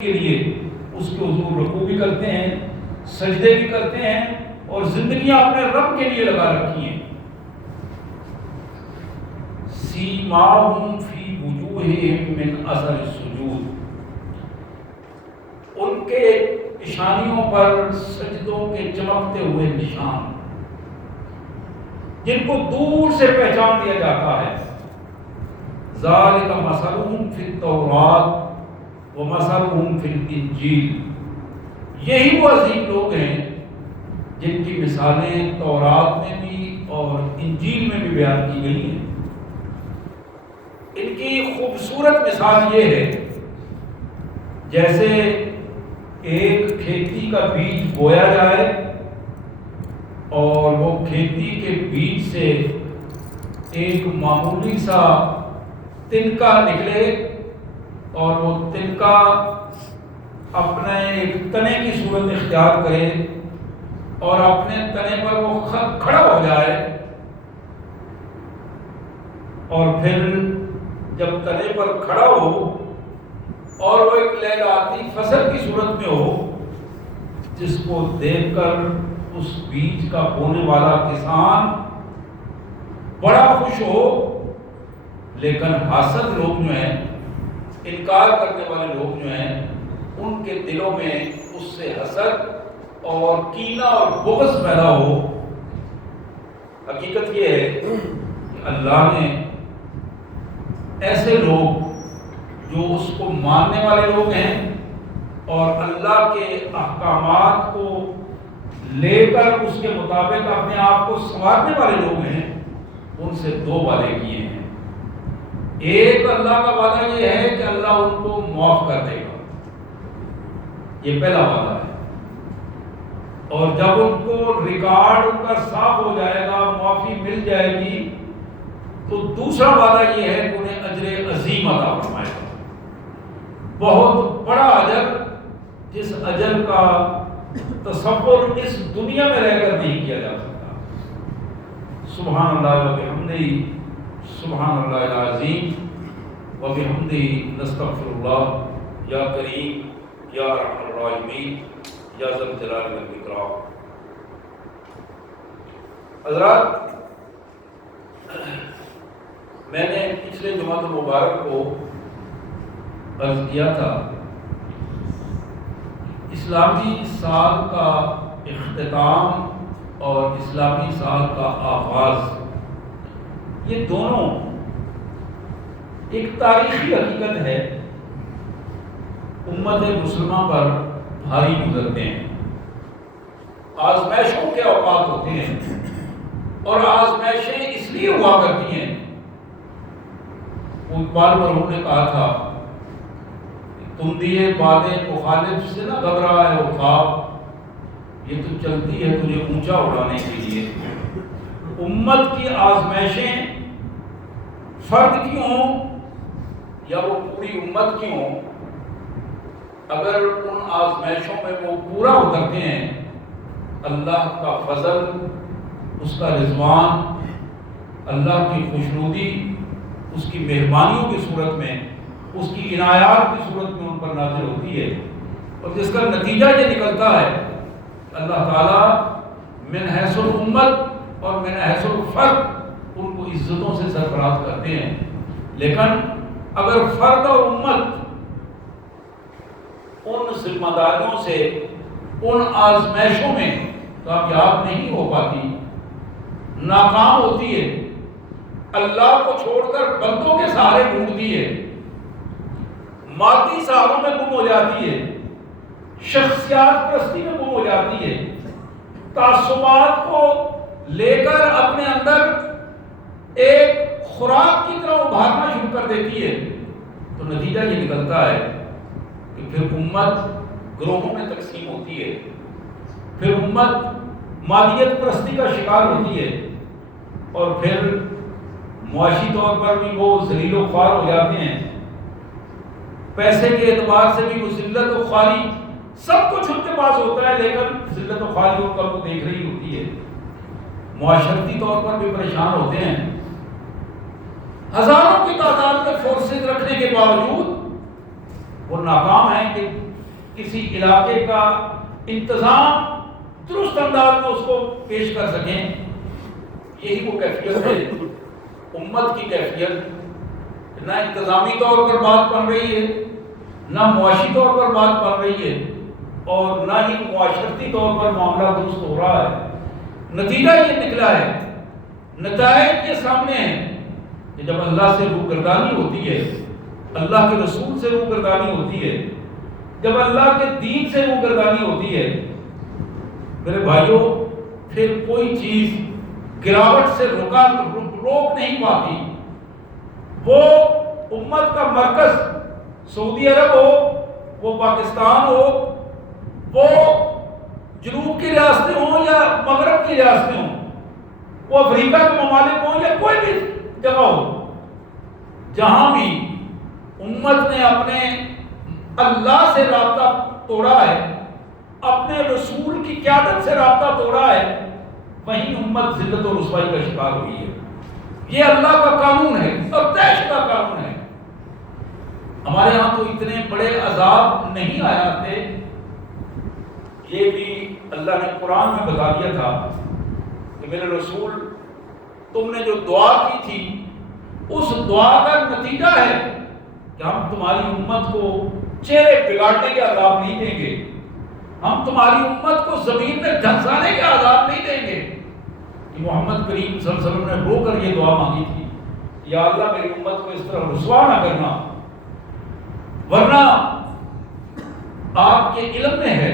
کے لیے اس کے حضور رکوع بھی کرتے ہیں، سجدے بھی کرتے ہیں اور زندگیاں اپنے رب کے لیے لگا رکھی ہیں۔ سیماہم فی وجوہہم من اثر السجود، ان کے پیشانیوں پر سجدوں کے چمکتے ہوئے نشان جن کو دور سے پہچان لیا جاتا ہے۔ ذالک مثلہم فی التوراۃ ومثلہم فی الانجیل، یہی وہ عظیم لوگ ہیں جن کی مثالیں تورات میں بھی اور انجیل میں بھی بیان کی گئی ہیں۔ ان کی خوبصورت مثال یہ ہے جیسے ایک کھیتی کا بیج بویا جائے اور وہ کھیتی کے بیج سے ایک معمولی سا تنکا نکلے اور وہ تنکا اپنے ایک تنے کی صورت اختیار کرے اور اپنے تنے پر وہ کھڑا ہو جائے، اور پھر جب تنے پر کھڑا ہو اور وہ ایک لہلاتی فصل کی صورت میں ہو، جس کو دیکھ کر اس بیج کا بونے والا کسان بڑا خوش ہو، لیکن حاسد لوگ جو ہیں، انکار کرنے والے لوگ جو ہیں، ان کے دلوں میں اس سے حسد اور کینہ اور بغض پیدا ہو۔ حقیقت یہ ہے کہ اللہ نے ایسے لوگ جو اس کو ماننے والے لوگ ہیں اور اللہ کے احکامات کو لے کر اس کے مطابق اپنے آپ کو سنوارنے والے لوگ ہیں، ان سے دو وعدے کیے ہیں۔ ایک اللہ کا وعدہ یہ ہے کہ اللہ ان کو معاف کر دے گا، یہ پہلا وعدہ ہے، اور جب ان کو ریکارڈ ان کا صاف ہو جائے گا، معافی مل جائے گی، تو دوسرا وعدہ یہ ہے کہ انہیں اجر عظیم عطا فرمائے گا، بہت بڑا اجر، جس اجر کا تصور اس دنیا میں رہ کر نہیں کیا جا سکتا۔ سبحان اللہ و بحمدہ، سبحان اللہ العظیم و بحمدہ، نستغفر اللہ، یا کریم یا ارحم الراحمین یا ذا الجلال والاکرام۔ حضرات، میں نے پچھلے جمعہ المبارک کو عرض کیا تھا، اسلامی سال کا اختتام اور اسلامی سال کا آغاز، یہ دونوں ایک تاریخی حقیقت ہے، امت مسلمہ پر بھاری گزرتے ہیں۔ آزمائشوں کے اوقات ہوتے ہیں، اور آزمائشیں اس لیے ہوا کرتی ہیں، وہ اقبال مرحوم نے کہا تھا، تم دیے بادیں مخالف سے نہ گھبرا ہے وہ خواب، یہ تو چلتی ہے تجھے اونچا اڑانے کے لیے۔ امت کی آزمائشیں فرد کی ہوں یا وہ پوری امت کی ہوں، اگر ان آزمائشوں میں وہ پورا اترتے ہیں، اللہ کا فضل، اس کا رضوان، اللہ کی خوشنودی اس کی مہربانیوں کی صورت میں، اس کی عنایات کی صورت میں ان پر نازل ہوتی ہے، اور جس کا نتیجہ یہ نکلتا ہے، اللہ تعالیٰ من حیث الامت اور من حیث الفرد ان کو عزتوں سے سرفراز کرتے ہیں۔ لیکن اگر فرد اور امت ان ذمہ داریوں سے، ان آزمائشوں میں کامیاب نہیں ہو پاتی، ناکام ہوتی ہے، اللہ کو چھوڑ کر بندوں کے سہارے ڈھونڈتی ہے، مادی سہاروں میں گم ہو جاتی ہے، شخصیات پرستی میں گم ہو جاتی ہے، تعصبات کو لے کر اپنے اندر ایک خوراک کی طرح ابھارنا شروع کر دیتی ہے، تو نتیجہ یہ نکلتا ہے کہ پھر امت گروہوں میں تقسیم ہوتی ہے، پھر امت مادیت پرستی کا شکار ہوتی ہے، اور پھر معاشی طور پر بھی وہ ذلیل و خوار ہو جاتے ہیں، پیسے کے اعتبار سے بھی وہ ذلت و خواری، سب کچھ ان کے پاس ہوتا ہے، لیکن ذلت و خواری ان کا وہ دیکھ رہی ہوتی ہے، معاشرتی طور پر بھی پریشان ہوتے ہیں، ہزاروں کی تعداد میں فورسز رکھنے کے باوجود وہ ناکام ہیں کہ کسی علاقے کا انتظام درست انداز میں اس کو پیش کر سکیں. یہی وہ کیفیت ہے امت کی کیفیت. نہ انتظامی طور پر بات بن رہی ہے، نہ معاشی طور پر بات بن رہی ہے، اور نہ ہی معاشرتی طور پر معاملہ درست ہو رہا ہے. نتیجہ یہ نکلا ہے، نتائج یہ سامنے ہیں کہ جب اللہ سے روگردانی ہوتی ہے، اللہ کے رسول سے روگردانی ہوتی ہے، جب اللہ کے دین سے روگردانی ہوتی ہے، میرے بھائیوں، پھر کوئی چیز گراوٹ سے روک نہیں پاتی. وہ امت کا مرکز سعودی عرب ہو، وہ پاکستان ہو، وہ جنوب کی ریاستیں ہوں یا مغرب کی ریاستیں ہوں، وہ افریقہ کے ممالک ہوں یا کوئی بھی جگہ ہو، جہاں بھی امت نے اپنے اللہ سے رابطہ توڑا ہے، اپنے رسول کی قیادت سے رابطہ توڑا ہے، وہیں امت ذلت و رسوائی کا شکار ہوئی ہے. یہ اللہ کا قانون ہے اور طے شدہ قانون ہے. ہمارے ہاں تو اتنے بڑے عذاب نہیں آیا تھے. یہ بھی اللہ نے قرآن میں بتا دیا تھا کہ میرے رسول، تم نے جو دعا کی تھی اس دعا کا نتیجہ ہے کہ ہم تمہاری امت کو چہرے بگاڑنے کے عذاب نہیں دیں گے، ہم تمہاری امت کو زمین میں دھنسانے کے عذاب نہیں دیں گے. کہ محمد کریم صلی اللہ علیہ وسلم نے رو کر یہ دعا مانگی تھی، یا اللہ میری امت کو اس طرح رسوا نہ کرنا. ورنہ آپ کے علم میں ہے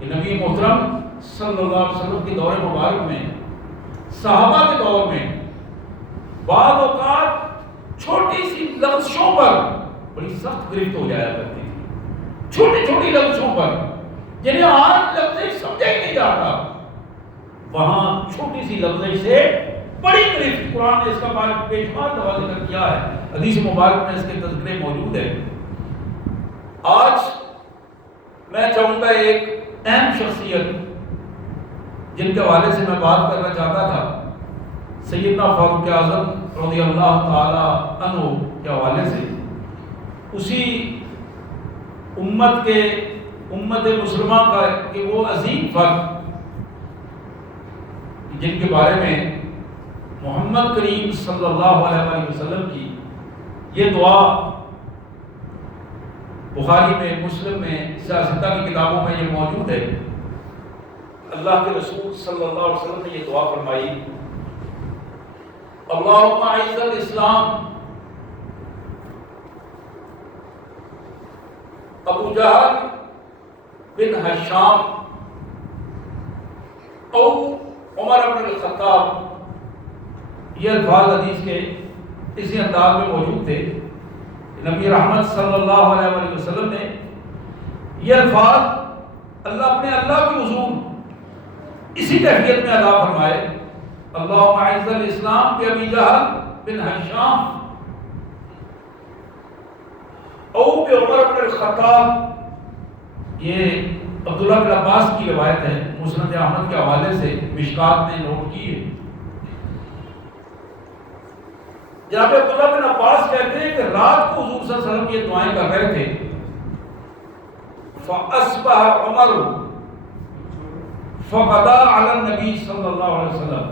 کہ نبی محترم صلی اللہ علیہ وسلم کے دور مبارک میں، صحابہ کے دور میں، بعض اوقات چھوٹی سی لفظوں پر بڑی سخت گرفت ہو جایا کرتی تھی. چھوٹی چھوٹی لفظوں پر جنہیں آج لفظ سمجھا ہی نہیں جاتا، وہاں چھوٹی سی لفظ سے بڑی گرفت. قرآن نے اس کا بے شمار دفعہ ذکر کیا ہے، حدیث مبارک میں اس کے تذکرے موجود ہے. آج میں چاہوں گا ایک اہم شخصیت جن کے حوالے سے میں بات کرنا چاہتا تھا، سیدنا فاروق اعظم رضی اللہ تعالی عنہ کے حوالے سے، اسی امت مسلمہ کا کہ وہ عظیم فرد جن کے بارے میں محمد کریم صلی اللہ علیہ وسلم کی یہ دعا بخاری میں، مسلم میں، سیاستہ کی کتابوں میں یہ موجود ہے. اللہ کے رسول صلی اللہ علیہ وسلم نے یہ دعا فرمائی، اللہم اعز الاسلام. ابو جہل بن ہشام او عمر بن الخطاب، یہ الفاظ حدیث کے اسی انداز میں موجود تھے. نبی رحمت صلی اللہ علیہ وسلم نے یہ الفاظ اپنے اللہ کی حضور اسی کیفیت میں ادا فرمائے، اللہم اعز الاسلام بابی جہل بن ہشام او بعمر بن الخطاب. یہ عبداللہ بن عباس کی روایت ہے، مسند احمد کے حوالے سے مشکات میں نوٹ کی ہے. جہاں پہ عبداللہ بن عباس کہتے ہیں کہ رات کو حضور صلی اللہ علیہ وسلم یہ دعائیں کر رہے تھے. فَأَصْبَحَ عُمَرُ فَقَضَى عَلَى النَّبِي صلی اللہ علیہ وسلم.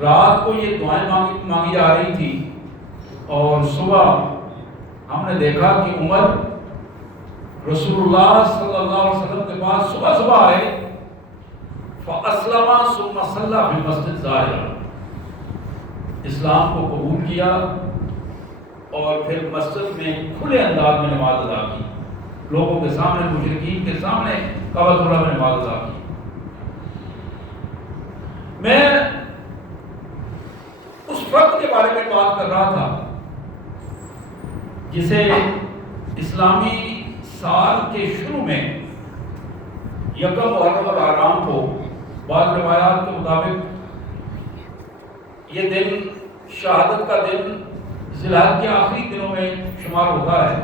رات کو یہ دعائیں مانگی جا رہی تھی اور صبح ہم نے دیکھا کہ عمر رسول اللہ صلی اللہ علیہ وسلم کے پاس صبح آئے. فَأَسْلَمَ ثُمَّ صَلَّى فِي الْمَسْجِدِ ظَاهِرًا، اسلام کو قبول کیا اور پھر مسجد میں کھلے انداز میں نماز ادا کی، لوگوں کے سامنے، مشرکین کے سامنے کعبۃ اللہ میں نماز ادا کی. میں اس وقت کے بارے میں بات کر رہا تھا جسے اسلامی سال کے شروع میں یکم محرم الحرام کو بعض روایات کے مطابق یہ دن شہادت کا دن ذی الحجہ کے آخری دنوں میں شمار ہوتا ہے،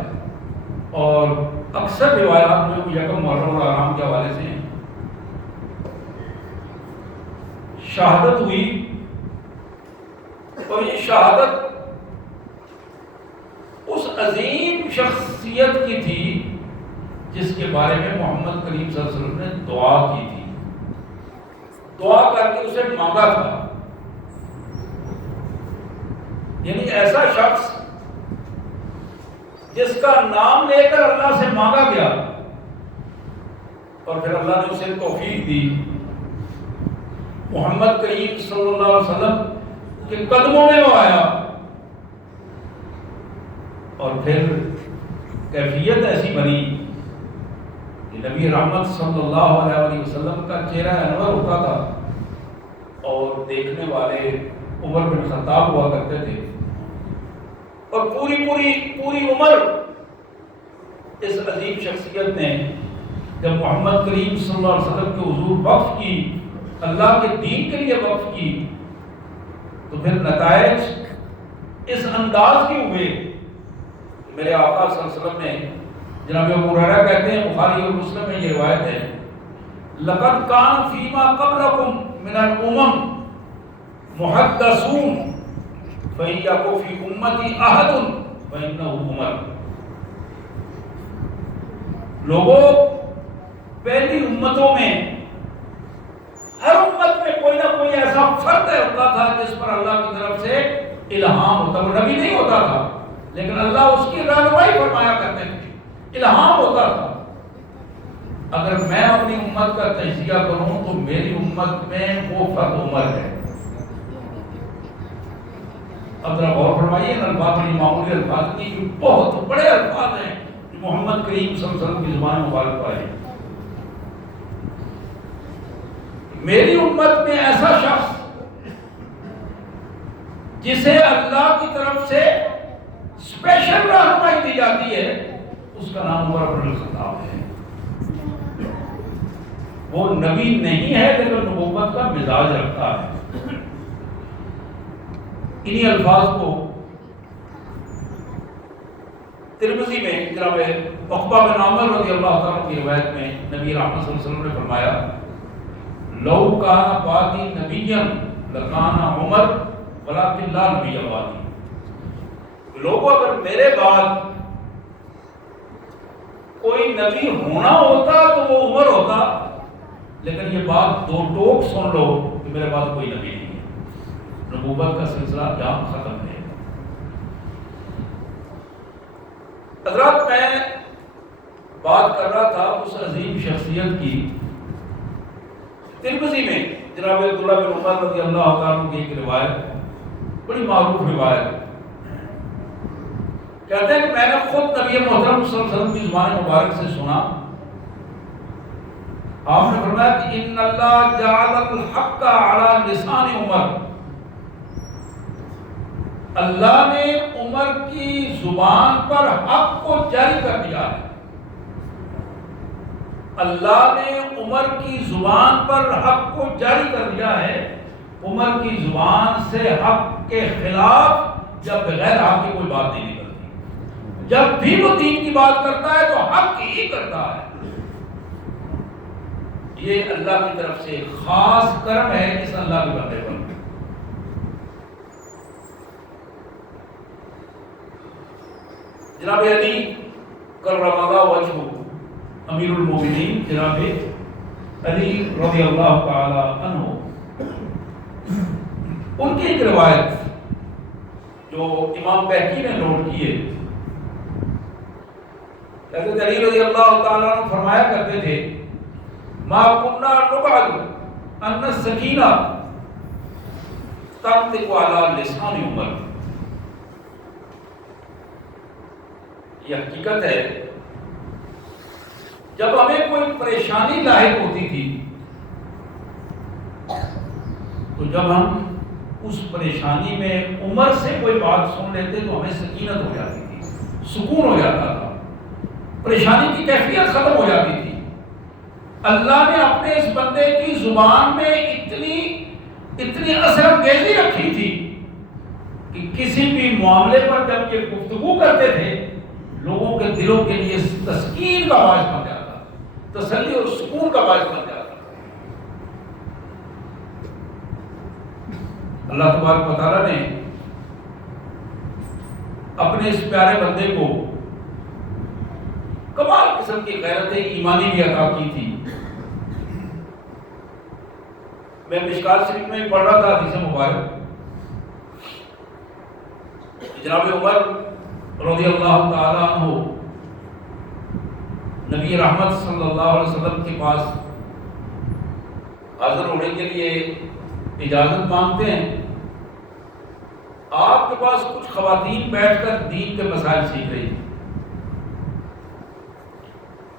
اور اکثر روایات میں وہ یکم محرم الحرام کے حوالے سے ہیں. شہادت ہوئی اور یہ شہادت اس عظیم شخصیت کی تھی جس کے بارے میں محمد کریم صلی اللہ علیہ وسلم نے دعا کی تھی، دعا کر کے اسے مانگا تھا. یعنی ایسا شخص جس کا نام لے کر اللہ سے مانگا گیا اور پھر اللہ نے اسے توفیق دی محمد کریم صلی اللہ علیہ وسلم کے قدموں میں وہ آیا. اور پھر کیفیت ایسی بنی کہ نبی رحمت صلی اللہ علیہ وسلم کا چہرہ انور ہوتا تھا اور دیکھنے والے عمر بن خطاب ہوا کرتے تھے. اور پوری عمر اس عظیم شخصیت نے جب محمد کریم صلی اللہ علیہ وسلم کے حضور وقف کی، اللہ کے دین کے لیے وقف کی، تو پھر نتائج اس انداز کے ہوئے. میرے آقا صلی اللہ علیہ وسلم نے، جناب ابو ہریرہ کہتے ہیں، بخاری اور مسلم میں یہ روایت ہے، لقد کان فیما قبلکم من الامم محدثون فَإِن يَكُن فِي أُمَّتِي أَحَدٌ فَإِنَّهُ عُمَرٌ. لوگوں، پہلی امتوں میں ہر امت میں کوئی نہ کوئی ایسا فرد ہوتا تھا جس پر اللہ کی طرف سے الہام ہوتا. وہ نبی نہیں ہوتا تھا لیکن اللہ اس کی رہنمائی فرمایا کرتے تھے، الہام ہوتا تھا. اگر میں اپنی امت کا تجزیہ کروں تو میری امت میں وہ فرد عمر ہے. اب ذرا غور فرمائیے، الفاظ بڑی معمولی الفاظ کی، بہت بڑے الفاظ ہیں جو محمد کریم صلی اللہ علیہ وسلم کی زبان مبارک پر آئے. میری امت میں ایسا شخص جسے اللہ کی طرف سے اسپیشل رہنمائی دی جاتی ہے، اس کا نام عمر بن الخطاب ہے. وہ نبی نہیں ہے لیکن نبوت کا مزاج رکھتا ہے. انہی الفاظ کو ترمذی میں جناب عقبہ بن عامر رضی اللہ تعالیٰ کی روایت میں نبی رحمت صلی اللہ علیہ وسلم نے فرمایا، لو کان بعدی نبیا لکان عمر ولکن لا نبی بعدی. لوگوں، اگر میرے بعد کوئی نبی ہونا ہوتا تو وہ عمر ہوتا، لیکن یہ بات دو ٹوک سن لو کہ میرے بعد کوئی نبی نہیں ہے. نبوت کا سلسلہ جہاں ختم ہے. حضرات، میں بات کر رہا تھا اس عظیم شخصیت کی. ترمذی میں جناب عبداللہ بن عمر رضی اللہ تعالیٰ کی ایک روایت، بڑی معروف روایت، کہتے ہیں کہ میں نے خود نبی محترم صلی اللہ علیہ وسلم کی زبان مبارک سے سنا. آپ نے فرمایا کہ ان اللہ جعل الحق علی لسان عمر. اللہ نے عمر کی زبان پر حق کو جاری کر دیا ہے. اللہ نے عمر کی زبان پر حق کو جاری کر دیا ہے. عمر کی زبان سے حق کے خلاف یا بغیر حق کی کوئی بات نہیں نکلتی. جب بھی وہ دین کی بات کرتا ہے تو حق ہی کرتا ہے. یہ اللہ کی طرف سے خاص کرم ہے اس اللہ کے بندے پر. جناب علی کرم اللہ وجہہ، امیر المومنین جناب علی رضی اللہ تعالی عنہ، ان کی ایک روایت جو امام بہقی نے نوٹ کی ہے. حضرت علی رضی اللہ تعالی عنہ فرمایا کرتے تھے، ما كنا نبعد ان السکینہ تنطق علی لسان عمر. یہ حقیقت ہے، جب ہمیں کوئی پریشانی لاحق ہوتی تھی تو جب ہم اس پریشانی میں عمر سے کوئی بات سن لیتے تو ہمیں سکینت ہو جاتی تھی، سکون ہو جاتا تھا، پریشانی کی کیفیت ختم ہو جاتی تھی. اللہ نے اپنے اس بندے کی زبان میں اتنی اثر انگیزی رکھی تھی کہ کسی بھی معاملے پر جب یہ گفتگو کرتے تھے لوگوں کے دلوں کے لیے تسکین کا باعث بن جاتا، تسلی اور سکون کا باعث بن جاتا. اللہ تبارک و تعالیٰ نے اپنے اس پیارے بندے کو کمال قسم کی غیرت ایمانی بھی عطا کی تھی. میں مشکات شریف میں پڑھ رہا تھا حدیث مبارک، جناب عمر رضی اللہ تعالیٰ عنہ نبی رحمت صلی اللہ علیہ وسلم کے پاس حاضر ہونے کے لیے اجازت مانگتے ہیں. آپ کے پاس کچھ خواتین بیٹھ کر دین کے مسائل سیکھ رہی تھی.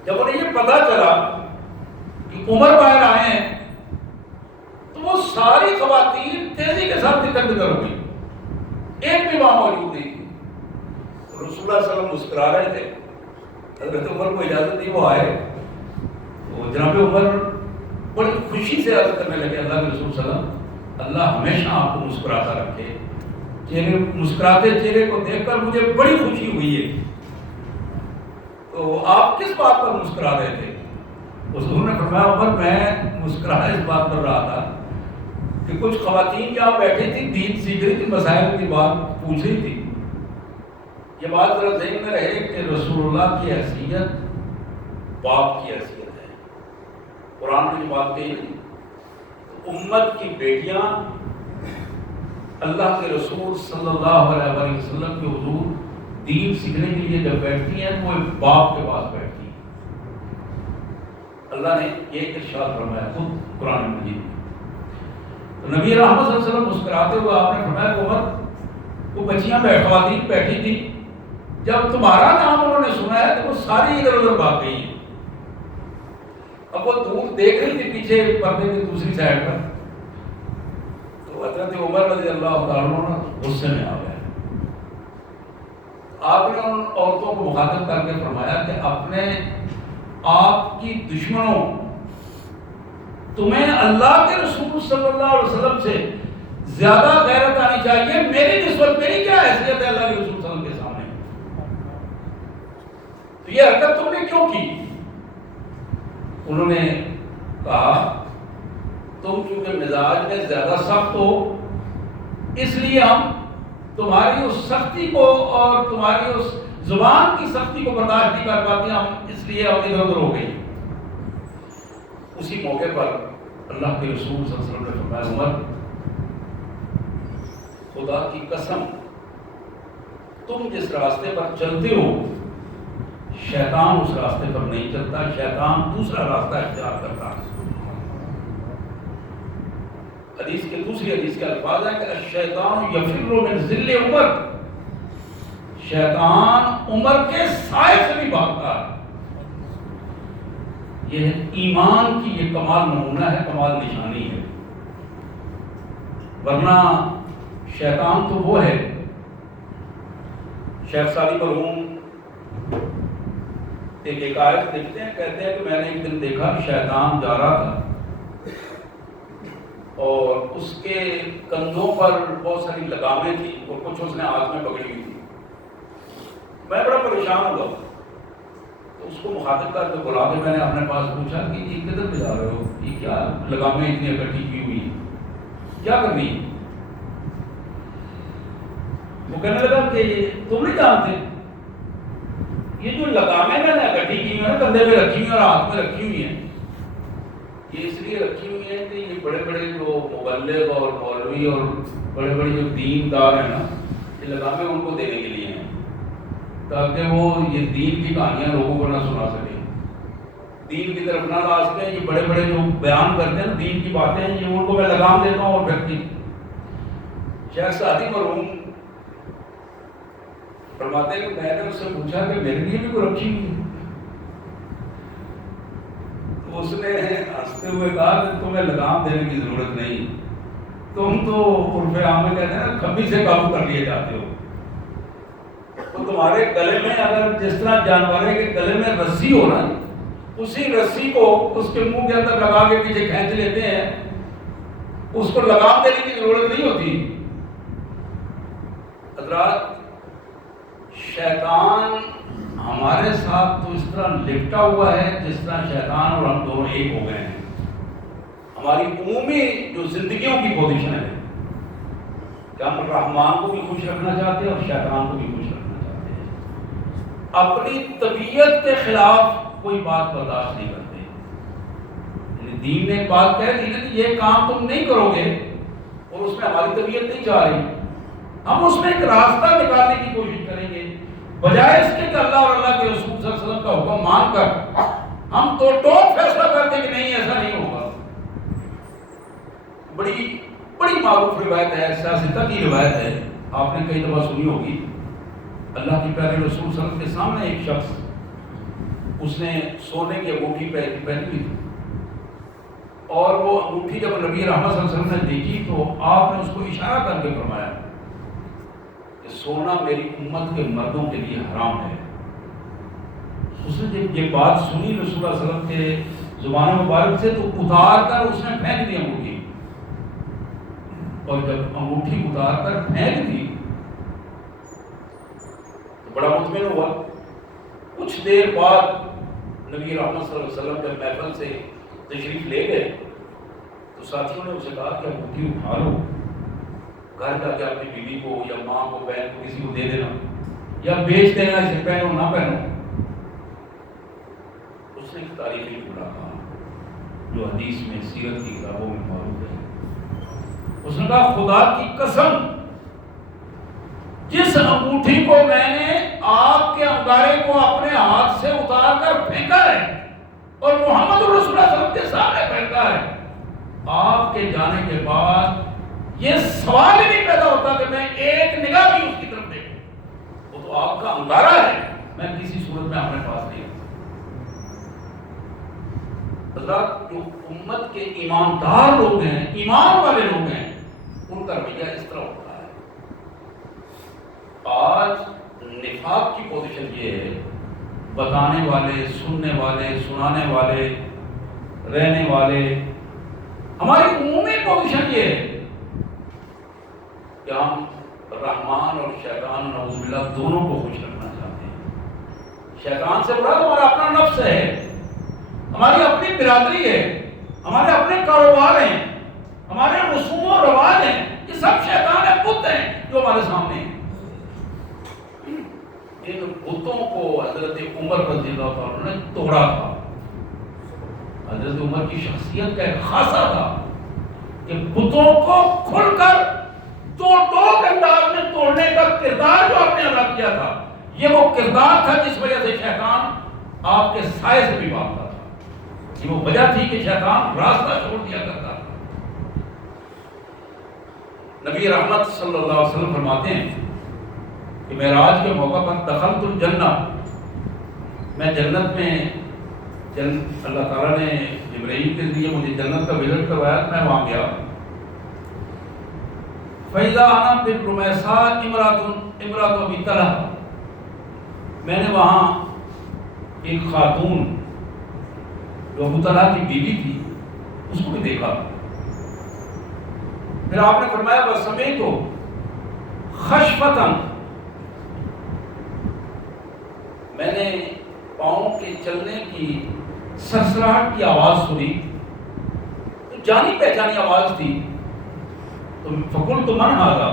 جب انہیں یہ پتا چلا کہ عمر باہر آئے ہیں تو وہ ساری خواتین تیزی کے ساتھ نکل کر ہو گئی، ایک بھی وہاں موجود نہیں تھی. رسول اللہ صلی اللہ علیہ وسلم مسکرا رہے تھے، حضرت عمر کو اجازت دی، وہ آئے تو جناب عمر بڑی خوشی سے عرض کرنے لگے اللہ کے رسول صلی اللہ علیہ وسلم، اللہ ہمیشہ آپ کو مسکراتا رکھے. چہرے مسکراتے چہرے کو دیکھ کر مجھے بڑی خوشی ہوئی ہے. تو آپ کس بات پر مسکرا رہے تھے؟ حضور نے فرمایا عمر میں مسکرا اس بات پر رہا تھا کہ کچھ خواتین یہاں بیٹھی تھی، دین سیکھ رہی تھی، مسائل کی بات پوچھ رہی تھی. یہ بات ذرا ذہن میں رہے کہ رسول اللہ کی حیثیت باپ کی حیثیت ہے. قرآن میں جو بات کہی امت کی بیٹیاں اللہ کے رسول صلی اللہ علیہ وسلم کے حضور دین سیکھنے کے لیے جب بیٹھتی ہیں وہ ایک باپ کے پاس بیٹھتی ہیں. اللہ نے یہ ارشاد فرمایا خود قرآن مجید میں. تو نبی رحمت صلی اللہ علیہ وسلم مسکراتے ہوئے آپ نے فرمایا عمر وہ بچیاں خواتین بیٹھی تھی، جب تمہارا نام انہوں نے سنا ہے تو وہ ساری ادھر ادھر بھاگ گئی ہیں. اب وہ دور دیکھ رہی تھی پیچھے پردے کی دوسری سائڈ پر، تو حضرت عمر رضی اللہ تعالیٰ عنہ غصے میں آ گئے. آپ نے ان عورتوں کو مخاطب کر کے فرمایا کہ اپنے آپ کی دشمنوں تمہیں اللہ کے رسول صلی اللہ علیہ وسلم سے زیادہ غیرت آنی چاہیے. میری نسبت میری کیا حیثیت ہے اللہ کے رسول صلی اللہ علیہ وسلم کے سامنے؟ تو یہ حرکت تم نے کیوں کی؟ انہوں نے کہا تم چونکہ مزاج میں زیادہ سخت ہو اس لیے ہم تمہاری اس سختی کو اور تمہاری اس زبان کی سختی کو برداشت نہیں کر پاتے، ہم اس لیے ادھر ادھر ہو گئی. اسی موقع پر اللہ کے رسول صلی اللہ علیہ وسلم نے فرمایا عمر خدا کی قسم تم جس راستے پر چلتے ہو شیطان اس راستے پر نہیں چلتا، شیطان دوسرا راستہ اختیار کرتا ہے. حدیث کے دوسری حدیث کے الفاظ ہیں کہ الشیطان یفر من ظل عمر، شیطان عمر کے سائے سے بھی بھاگتا ہے. یہ ایمان کی یہ کمال نمونہ ہے، کمال نشانی ہے. ورنہ شیطان تو وہ ہے. شیخ سعدی مرحوم ایک آیت لکھتے ہیں، کہتے ہیں کہ میں نے ایک دن دیکھا شیطان جا رہا تھا اور اس کے کندھوں پر بہت ساری لگامیں تھیں اور کچھ اس نے ہاتھ میں پکڑی ہوئی تھی. میں بڑا پریشان ہوا تو اس کو مخاطب کر کے بلا کے میں نے اپنے پاس پوچھا کہ یہ کدھر پہ جا رہے ہو، یہ کیا لگامیں اتنی اکٹھی کی ہوئی ہیں، کیا کرنی؟ وہ کہنے لگا کہ تم نہیں جانتے یہ جو لگامیں میں نے اکٹھی کی ہوئی ہیں کندھے پہ رکھی ہوئی ہیں اور ہاتھ میں رکھی ہوئی ہیں، یہ اس لیے رکھی ہوئی ہیں کہ یہ بڑے بڑے جو مبلغ اور مولوی اور بڑے بڑے جو دین دار ہیں نا، یہ لگامیں ان کو دینے کے لیے ہیں تاکہ وہ یہ دین کی کہانیاں لوگوں کو نہ سنا سکیں، دین کی طرف نہ لا سکیں. یہ بڑے بڑے جو بیان کرتے ہیں دین کی باتیں یہ ان کو میں لگام دیتا ہوں اور پھر شیخ سعدی مرحوم فرماتے ہیں کہ میں نے اس سے پوچھا کہ میرے لیے بھی کوئی رکھی ہوئی؟ تو اس نے ہنستے ہوئے کہا کہ تمہیں لگام دینے کی ضرورت نہیں، تم تو عرف عام میں کہتے ہیں نا کھبی سے قابو کر لیے جاتے ہو. تو تمہارے گلے میں اگر جس طرح جانورے کے گلے میں رسی ہو نا، اسی رسی کو اس کے منہ کے اندر لگا کے پیچھے کھینچ لیتے ہیں، اس کو لگام دینے کی ضرورت نہیں ہوتی. حضرات شیطان ہمارے ساتھ تو اس طرح لپٹا ہوا ہے جس طرح شیطان اور ہم دونوں ایک ہو گئے ہیں. ہماری عمومی جو زندگیوں کی پوزیشن ہے کہ ہم رحمان کو بھی خوش رکھنا چاہتے ہیں اور شیطان کو بھی خوش رکھنا اپنی طبیعت کے خلاف کوئی بات برداشت نہیں کرتے. یعنی دین نے ایک بات کہہ دی نا کہ یہ کام تم نہیں کرو گے اور اس میں ہماری طبیعت نہیں چاہ رہی، ہم اس میں ایک راستہ نکالنے کی کوشش کریں گے، بجائے اس کے کہ اللہ اور اللہ کے رسول صلی اللہ علیہ وسلم کا حکم مان کر ہم تو ٹوک فیصلہ کرتے کہ نہیں ایسا نہیں ہوگا. بڑی بڑی معروف روایت ہے، سیاستہ کی روایت ہے، آپ نے کئی دفعہ سنی ہوگی. اللہ کے پیارے رسول صلی اللہ علیہ وسلم کے سامنے ایک شخص، اس نے سونے کی انگوٹھی پہنی ہوئی تھی، اور وہ انگوٹھی جب نبی رحمت صلی اللہ علیہ وسلم نے دیکھی تو آپ نے اس کو اشارہ کر کے فرمایا کہ سونا میری امت کے مردوں کے لیے حرام ہے. اس نے جب یہ بات سنی رسول اللہ صلی اللہ علیہ وسلم کے زبان مبارک سے تو اتار کر اس نے پھینک دی انگوٹھی، اور جب انگوٹھی اتار کر پھینک دی تو بڑا مطمئن ہوا. کچھ دیر بعد نبی رحمت صلی اللہ علیہ وسلم جب محفل سے تشریف لے گئے تو ساتھیوں نے اسے کہا کہ انگوٹھی اٹھا لو، گھر جا کے اپنی بیوی کو یا ماں کو بہن کو کسی کو دے دینا یا بیچ دینا، اسے پہنو نہ پہنو. اس نے ایک تاریخی جملہ کہا جو حدیث میں سیرت کی کتابوں میں موجود ہے. اس نے کہا خدا کی قسم، جس انگوٹھی کو میں نے آپ کے انگارے کو اپنے ہاتھ سے اتار کر پھینکا ہے اور محمد رسول اللہ صلی اللہ علیہ وسلم کے سامنے پھینکا ہے، آپ کے جانے کے بعد یہ سوال ہی نہیں پیدا ہوتا کہ میں ایک نگاہ بھی اس کی طرف دیکھوں. وہ تو آپ کا انگارہ ہے، میں کسی صورت میں اپنے پاس نہیں. حضرات، جو امت کے ایماندار لوگ ہیں، ایمان والے لوگ ہیں، ان کا رویہ اس طرح ہوتا ہے. آج نفاق کی پوزیشن یہ ہے، بتانے والے، سننے والے، سنانے والے، رہنے والے، ہماری عمومی پوزیشن یہ ہے کہ ہم رحمان اور شیطان نعوذ باللہ دونوں کو خوش رکھنا چاہتے ہیں. شیطان سے برا تو ہمارا اپنا نفس ہے، ہماری اپنی برادری ہے، ہمارے اپنے کاروبار ہیں، ہمارے رسوم و رواج ہیں، یہ سب شیطان ہے، بت ہیں جو ہمارے سامنے ہیں. ان بتوں کو حضرت عمر رضی اللہ عنہ نے توڑا تھا. حضرت عمر کی شخصیت کا ایک خاصہ تھا کہ بتوں کو کھل کر دو انداز میں توڑنے کا کردار جو آپ نے ادا کیا تھا، یہ وہ کردار تھا جس وجہ سے شیطان آپ کے سائے سے بھی بھاگتا تھا. یہ وہ وجہ تھی کہ شیطان راستہ چھوڑ دیا کرتا تھا. نبی رحمت صلی اللہ علیہ وسلم فرماتے ہیں کہ معراج کے موقع پر دخلت الجنہ، میں جنت میں اللہ تعالیٰ نے جبرائیل کے ذریعے مجھے جنت کا وزٹ کروایا، میں وہاں گیا. فَإِذَا أَنَا بِالرُّمَيْسَاءِ امرأة أبي طلحة، میں نے وہاں ایک خاتون جو ابو طلحہ کی بیوی تھی اس کو بھی دیکھا. پھر آپ نے فرمایا وَسَمِعْتُ خَشْفَةً، میں نے پاؤں کے چلنے کی سرسراہٹ کی آواز سنی، تو جانی پہچانی آواز تھی. تو فقلت من ھذا،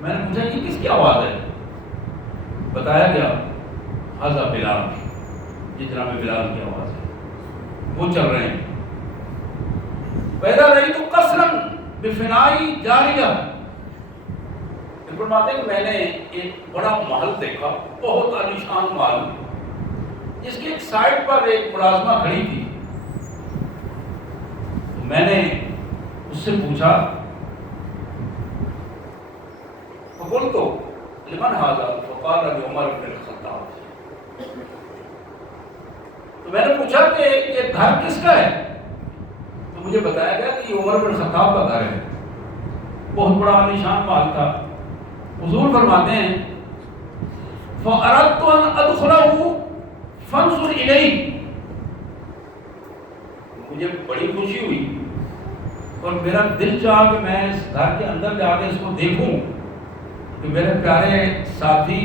میں نے پوچھا یہ کس کی آواز ہے؟ بتایا گیا ھذا بلال، یہ جناب بلال کی آواز ہے، وہ چل رہے ہیں. پیدا رہی تو قصرن بفنائی جاریہ، فرماتے ہیں کہ میں نے ایک بڑا محل دیکھا، بہت عالیشان محل، جس کی ایک سائڈ پر ایک ملازمہ کھڑی تھی. میں نے اس سے پوچھا فقلت لمن ھذا فقال لعمر بن الخطاب، تو میں نے پوچھا کہ یہ گھر کس کا ہے؟ تو مجھے بتایا گیا کہ یہ عمر بن الخطاب کا گھر ہے. بہت بڑا عالیشان محل تھا. حضور فرماتے ہیں فَأَرَدْتُ أَنْ أَدْخُلَهُ فَانْظُرْ إِلَيْهِ، مجھے بڑی خوشی ہوئی اور میرا دل چاہا کہ میں اس گھر کے اندر جا کے اس کو دیکھوں کہ میرے پیارے ساتھی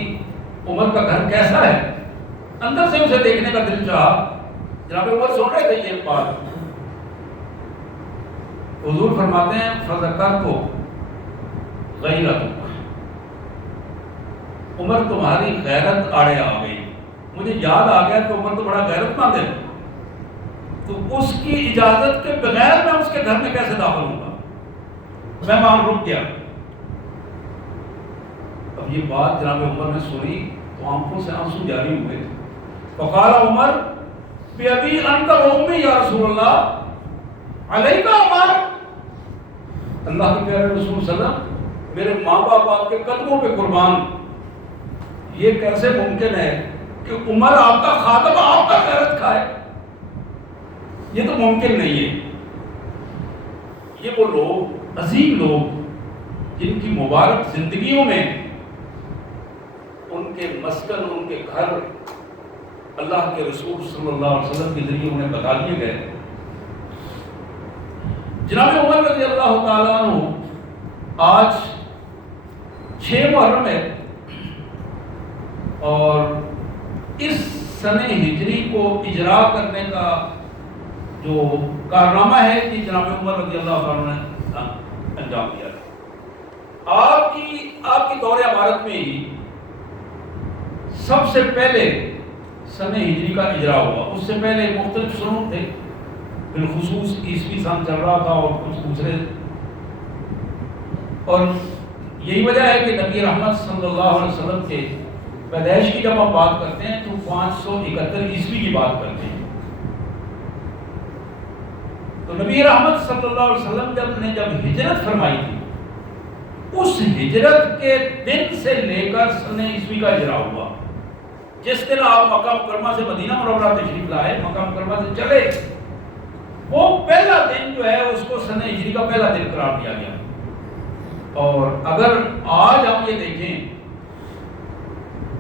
عمر کا گھر کیسا ہے. اندر سے اسے دیکھنے کا دل چاہا. جناب عمر سن رہے تھے یہ بات. حضور فرماتے ہیں فَذَكَرْتُ غَيْرَتُكَ، عمر تمہاری غیرت آڑے آ گئی. مجھے یاد آ گیا کہ عمر تو بڑا غیرت مند ہے، تو اس کی اجازت کے بغیر میں اس کے گھر میں کیسے داخل ہوں گا؟ میں وہاں رک گیا۔ اب یہ بات جناب عمر نے سنی تو آنکھوں سے آنسو جاری ہوئے۔ فقال عمر بأبی انت و امی یا رسول اللہ علیک عمر، اللہ کے پیارے رسول صلی اللہ علیہ وسلم، میرے ماں باپ آپ کے قدموں پہ قربان، یہ کیسے ممکن ہے کہ عمر آپ کا خادم آپ کا غیرت کھائے؟ یہ تو ممکن نہیں ہے۔ یہ وہ لوگ، عظیم لوگ، جن کی مبارک زندگیوں میں ان کے مسکن، ان کے گھر اللہ کے رسول صلی اللہ علیہ وسلم کے ذریعے انہیں بتا دیے گئے۔ جناب عمر رضی اللہ تعالیٰ عنہ آج 6 محرم ہے، اور اس سنہ ہجری کو اجرا کرنے کا جو کارنامہ ہے کہ جناب عمر رضی اللہ تعالیٰ نے انجام دیا ہے۔ آپ کی دور عمارت میں ہی سب سے پہلے سنہ ہجری کا اجرا ہوا۔ اس سے پہلے مختلف سنوں تھے، بالخصوص عیسوی سن چل رہا تھا اور کچھ دوسرے، اور یہی وجہ ہے کہ نبی رحمت صلی اللہ علیہ وسلم کے پیدائش کی جب ہم بات کرتے ہیں تو 571 عیسوی کی بات کرتے ہیں۔ تو نبی رحمت صلی اللہ علیہ وسلم جب ہجرت فرمائی تھی، اس ہجرت کے دن سے لے کر سنہ عیسوی کا اجرا ہوا۔ جس دن آپ مکہ مکرمہ سے مدینہ منورہ تشریف لائے، مکہ مکرمہ سے چلے، وہ پہلا دن جو ہے اس کو سنہ ہجری کا پہلا دن قرار دیا گیا۔ اور اگر آج ہم یہ دیکھیں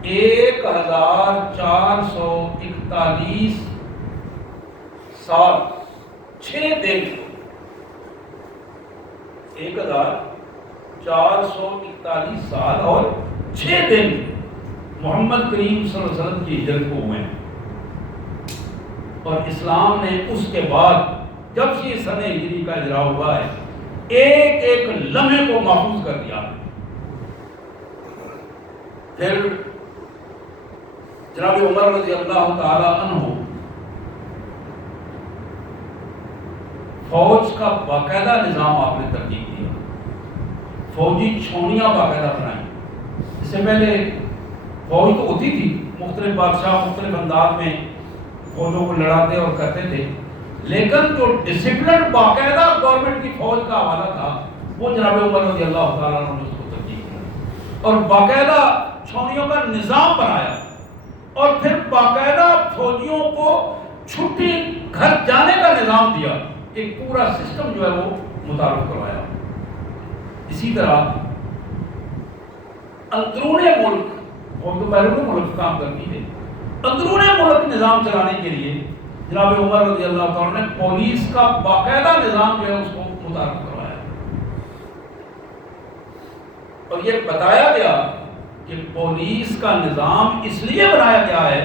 1441 سال 6 دن، 1441 سال اور 6 دن محمد کریم صلی اللہ علیہ وسلم کی ہجرت کو ہوئے ہیں، اور اسلام نے اس کے بعد جب سے یہ سنہ ہجری کا اجرا ہوا ہے ایک ایک لمحے کو محفوظ کر دیا۔ پھر جناب عمر رضی اللہ تعالی عنہ فوج کا باقاعدہ نظام آپ نے ترتیب دیا، فوجی چھونیاں باقاعدہ بنائی۔ اس سے پہلے فوج تو ہوتی تھی، مختلف بادشاہ مختلف انداز میں فوجوں کو لڑاتے اور کرتے تھے، لیکن جو ڈسپلن باقاعدہ گورنمنٹ کی فوج کا حوالہ تھا وہ جناب عمر رضی اللہ تعالیٰ عنہ نے اس کو ترتیب دیا، اور باقاعدہ چھونیوں کا نظام بنایا، اور پھر باقاعدہ فوجیوں کو چھٹی گھر جانے کا نظام دیا، ایک پورا سسٹم جو ہے وہ متعارف کروایا۔ اسی طرح اندرون ملک، وہ تو بیرون ملک کام کرتی ہے، اندرون ملک نظام چلانے کے لیے جناب عمر رضی اللہ تعالیٰ نے پولیس کا باقاعدہ نظام جو ہے اس کو متعارف کروایا، اور یہ بتایا گیا کہ پولیس کا نظام اس لیے بنایا گیا ہے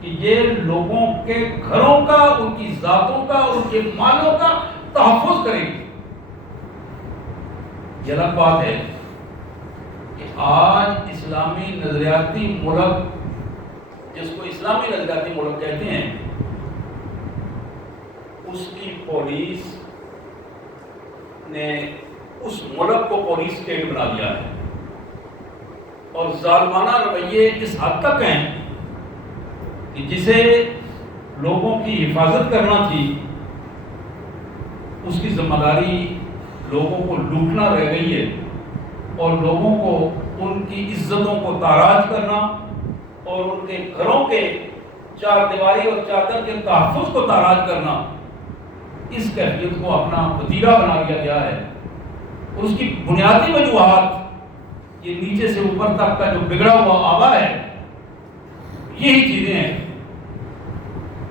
کہ یہ لوگوں کے گھروں کا، ان کی ذاتوں کا، ان کے مالوں کا تحفظ کرے گی۔ یہ الگ بات ہے کہ آج اسلامی نظریاتی ملک، جس کو اسلامی نظریاتی ملک کہتے ہیں، اس کی پولیس نے اس ملک کو پولیس اسٹیٹ بنا دیا ہے، اور ظالمانہ رویے اس حد تک ہیں کہ جسے لوگوں کی حفاظت کرنا تھی اس کی ذمہ داری لوگوں کو لوٹنا رہ گئی ہے، اور لوگوں کو ان کی عزتوں کو تاراج کرنا اور ان کے گھروں کے چار دیواری اور چادر کے تحفظ کو تاراج کرنا، اس کیفیت کو اپنا وتیرہ بنا لیا گیا ہے۔ اور اس کی بنیادی وجوہات یہ نیچے سے اوپر تک کا جو بگڑا ہوا آبا ہے، یہی چیزیں ہیں۔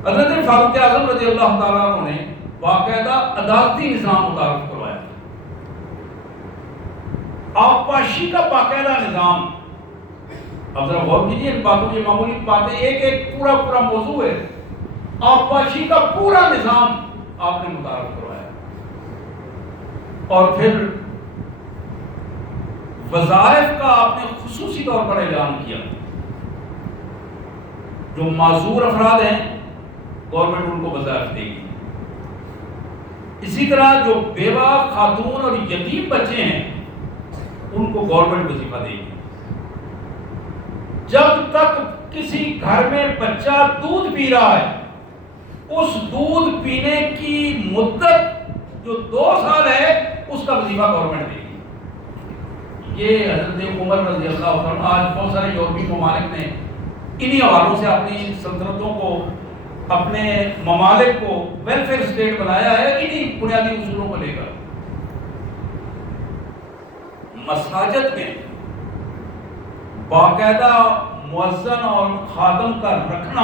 حضرت فاروق اعظم رضی اللہ تعالیٰ عنہ نے باقاعدہ عدالتی نظام متعارف کروایا، آبپاشی کا باقاعدہ نظام۔ اب ذرا غور کیجیے ان باتوں کی، معمولی باتیں، ایک ایک پورا موضوع ہے، آبپاشی کا پورا نظام آپ نے متعارف کروایا، اور پھر وظائف کا آپ نے خصوصی طور پر اعلان کیا جو معذور افراد ہیں گورنمنٹ ان کو وظائف دے گی. اسی طرح جو بیوہ خاتون اور یتیم بچے ہیں ان کو گورنمنٹ وظیفہ دے گی. جب تک کسی گھر میں بچہ دودھ پی رہا ہے اس دودھ پینے کی مدت جو 2 سال ہے اس کا وظیفہ گورنمنٹ دے گی. یہ حضرت عمر رضی اللہ عنہ، آج بہت سارے یورپی ممالک نے انہی حوالوں سے اپنی سلطنتوں کو، اپنے ممالک کو ویلفیئر اسٹیٹ بنایا ہے انہی بنیادی اصولوں کو لے کر. مساجد میں باقاعدہ مؤذن اور خادم کا رکھنا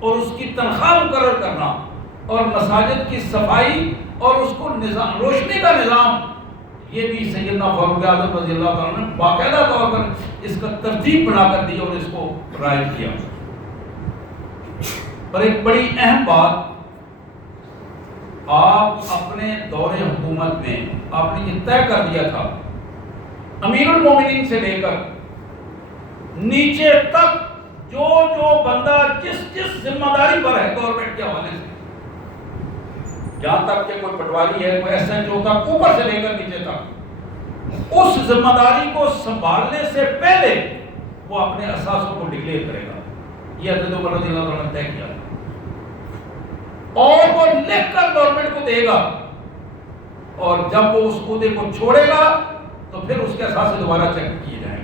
اور اس کی تنخواہ مقرر کرنا اور مساجد کی صفائی اور اس کو نظام روشنی کا نظام، یہ بھی سیدنا فاروق اعظم رضی اللہ عنہ نے باقاعدہ طور پر اس کا ترتیب بنا کر دی اور اس کو رائج کیا. اور ایک بڑی اہم بات، آپ اپنے دور حکومت میں آپ نے یہ طے کر دیا تھا امیر المومنین سے لے کر نیچے تک جو بندہ جس ذمہ داری پر ہے گورنمنٹ کے حوالے سے، جہاں تک کہ کوئی پٹواری ہے، کوئی ایس ایچ او تک، اوپر سے لے کر نیچے تک، اس ذمہ داری کو سنبھالنے سے پہلے وہ اپنے اثاثوں کو ڈکلیئر کرے گا. یہ حضرت عمر رضی اللہ عنہ نے طے کیا اور وہ لکھ کر گورنمنٹ کو دے گا، اور جب وہ اس عہدے کو چھوڑے گا تو پھر اس کے اثاثے دوبارہ چیک کیے جائیں گے.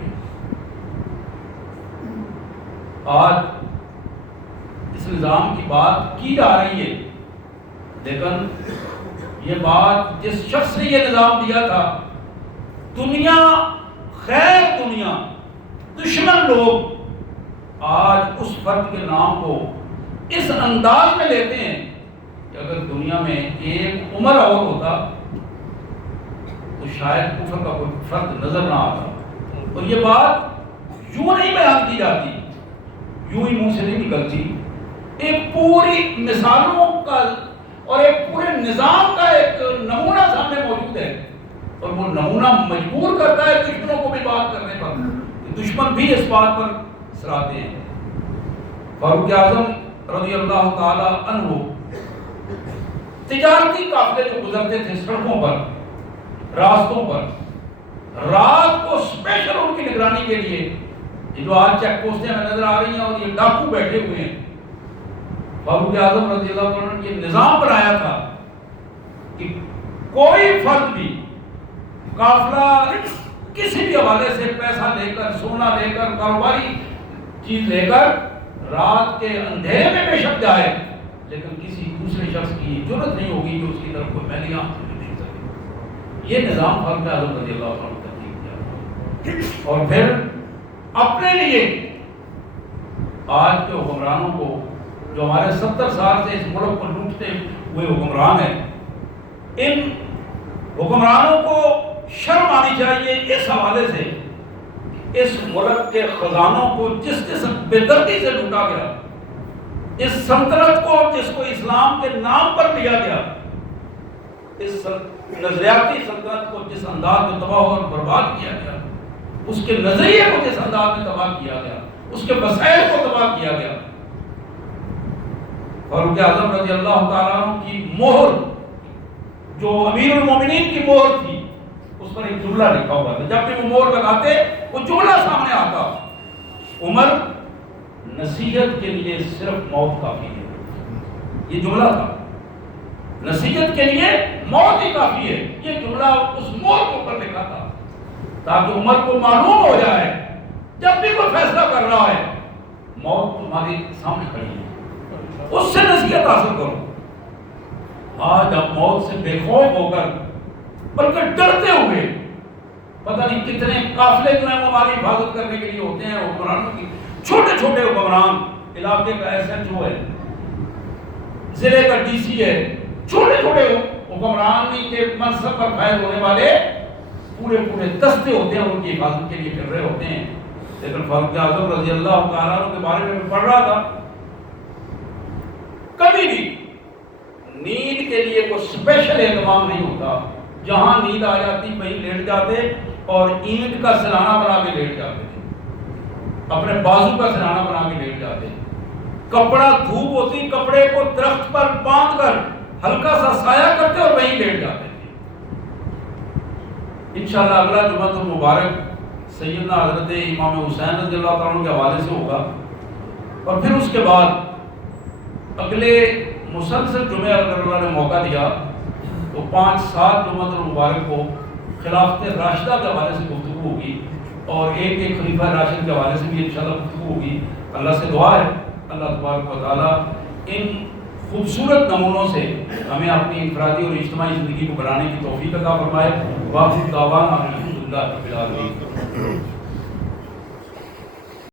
آج اس نظام کی بات کی جا رہی ہے، لیکن یہ بات جس شخص نے یہ نظام دیا تھا، دنیا خیر دنیا دشمن لوگ آج اس فرد کے نام کو اس انداز میں لیتے ہیں کہ اگر دنیا میں ایک عمر اور ہوتا تو شاید کفر کا کوئی فرد نظر نہ آتا. اور یہ بات یوں نہیں بیان کی جاتی، یوں ہی منہ سے نہیں نکلتی. ایک پوری مثالوں کا اور ایک پورے نظام کا ایک نمونہ سامنے موجود ہے، اور وہ نمونہ مجبور کرتا ہے دشمنوں کو بھی بات کرنے پر. دشمن بھی اس بات پر سراتے ہیں. فاروق اعظم رضی اللہ تعالی عنہ تجارتی قافلے جو گزرتے تھے سڑکوں پر، راستوں پر، رات کو اسپیشل ان کی نگرانی کے لیے، یہ جو آج چیک پوسٹیں ہمیں نظر آ رہی ہیں اور یہ ڈاکو بیٹھے ہوئے ہیں، فاروق اعظم رضی اللہ عنہ نے یہ نظام بنایا تھا کہ کوئی فرد بھی قافلہ کسی بھی حوالے سے پیسہ لے کر، سونا لے کر، کاروباری چیز لے کر رات کے اندھیرے میں بے شک جائے، لیکن کسی دوسرے شخص کی ضرورت نہیں ہوگی جو اس کی طرف کوئی میلی آنکھ نہیں دیکھ سکے. یہ نظام فاروق اعظم رضی اللہ عنہ نے ترتیب کیا. اور پھر اپنے لیے آج کے حکمرانوں کو، جو ہمارے 70 سال سے اس ملک کو لوٹتے ہوئے حکمران ہیں، ان حکمرانوں کو شرم آنی چاہیے اس حوالے سے اس ملک کے خزانوں کو جس بے دردی سے لوٹا گیا، اس سلطنت کو جس کو اسلام کے نام پر لیا گیا، اس نظریاتی سلطنت کو جس انداز میں تباہ اور برباد کیا گیا، اس کے نظریے کو جس انداز میں تباہ کیا گیا، اس کے وسائل کو تباہ کیا گیا. فاروق اعظم رضی اللہ تعالیٰ عنہ کی مہر، جو امیر المومنین کی مہر تھی، اس پر ایک جملہ لکھا ہوا تھا. جب بھی وہ مہر لگاتے وہ جملہ سامنے آتا، عمر نصیحت کے لیے صرف موت کافی ہے. یہ جملہ تھا، نصیحت کے لیے موت ہی کافی ہے. یہ جملہ اس مہر کے اوپر لکھا تھا تاکہ عمر کو معلوم ہو جائے جب بھی کوئی فیصلہ کر رہا ہے موت تمہاری سامنے کھڑی ہے، اس سے نصیحت حاصل کرو. آج اب موت سے بے خوف ہو کر بلکہ ڈرتے ہوئے، پتہ نہیں کتنے قافلے جو ہیں وہ ہماری حفاظت کرنے کے لیے ہوتے ہیں حکمرانوں کی. چھوٹے چھوٹے حکمران، علاقے کا ایس ایچ او ہے، ضلع کا ڈی سی ہے، چھوٹے چھوٹے حکمرانی کے منصب پر فائز ہونے والے پورے دستے ہوتے ہیں، ان کی حفاظت کے لیے پھر رہے ہوتے ہیں. لیکن فاروق اعظم رضی اللہ تعالیٰ عنہ کے بارے میں پڑھ رہا تھا، کبھی بھی نیند کے لیے کوئی اسپیشل اہتمام نہیں ہوتا. جہاں نیند آ جاتی وہیں لیٹ جاتے اور اینٹ کا سرانہ بنا کے لیٹ جاتے تھے، اپنے بازو کا سرانہ بنا کے لیٹ جاتے. کپڑا دھوپ ہوتی، کپڑے کو درخت پر باندھ کر ہلکا سا سایہ کرتے اور وہیں لیٹ جاتے تھے۔ انشاءاللہ اگلا جمعہ المبارک سیدنا حضرت امام حسین رضی اللہ تعالیٰ عنہ کے حوالے سے ہوگا، اور پھر اس کے بعد اگلے مسلسل جمعہ اگر اللہ نے موقع دیا تو 5-7 جمعہ المبارک کو خلافت راشدہ کے حوالے سے گفتگو ہوگی، اور ایک خلیفہ راشد کے حوالے سے بھی انشاءاللہ گفتگو ہوگی۔ اللہ سے دعا ہے اللہ تبارک و تعالیٰ ان خوبصورت نمونوں سے ہمیں اپنی انفرادی اور اجتماعی زندگی کو بنانے کی توفیق عطا فرمائے۔ واخر دعوانا الحمدللہ رب العالمین۔